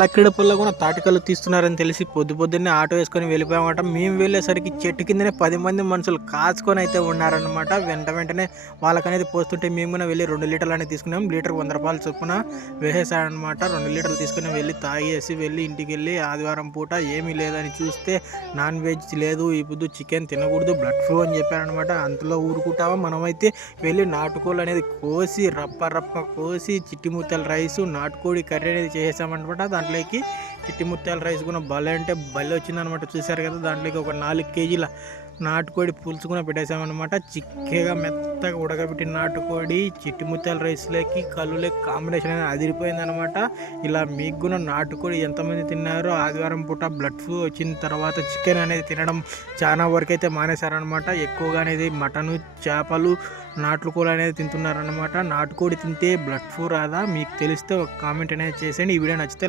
తక్కిడపల్లో కూడా తాటికలు తీస్తున్నారని తెలిసి పొద్దు పొద్దున్నే ఆటో వేసుకొని వెళ్ళిపోయామట మేము వెళ్ళేసరికి చెట్టు కిందనే పది మంది మనుషులు కాచుకొని అయితే ఉన్నారనమాట వెంట వెంటనే వాళ్ళకనేది పోస్తుంటే మేము కూడా వెళ్ళి రెండు లీటర్లు అనేది తీసుకున్నాం. లీటర్ వంద రూపాయలు చొప్పున వేసేసాడనమాట రెండు లీటర్లు తీసుకుని వెళ్ళి తాగేసి వెళ్ళి ఇంటికి వెళ్ళి ఆదివారం పూట ఏమీ లేదని చూస్తే నాన్ వెజ్ లేదు ఈ పొద్దు చికెన్ తినకూడదు బ్లడ్ ఫ్లూ అని చెప్పారనమాట అంతలో ఊరుకుంటావా? మనమైతే వెళ్ళి నాటుకోళ్ళు అనేది కోసి రప్ప రప్ప కోసి చిట్టి ముత్యాల రైస్ నాటుకోడి కర్రీ అనేది చేసామన్నమాట దాంట్లోకి చిట్టి ముత్యాల రైస్ కూడా భలే అంటే భలే వచ్చిందనమాట చూసారు కదా దాంట్లోకి ఒక నాలుగు కేజీల నాటుకోడి పులుసు కూడా పెట్టేసామన్నమాట చిక్కగా మెత్తగా ఉడకబెట్టిన నాటుకోడి చిట్టి ముత్యాల రైస్లోకి కళ్ళులే కాంబినేషన్ అనేది అదిరిపోయిందనమాట ఇలా మీకు కూడా నాటుకోడి ఎంతమంది తిన్నారో ఆదివారం పూట బ్లడ్ ఫ్లూ వచ్చిన తర్వాత చికెన్ అనేది తినడం చాలా వరకు అయితే మానేశారనమాట ఎక్కువగా అనేది మటను చేపలు నాటుకోడి అనేది తింటున్నారనమాట నాటుకోడి తింటే బ్లడ్ ఫ్లూ రాదా? మీకు తెలిస్తే ఒక కామెంట్ అనేది చేసేయండి. ఈ వీడియో నచ్చితే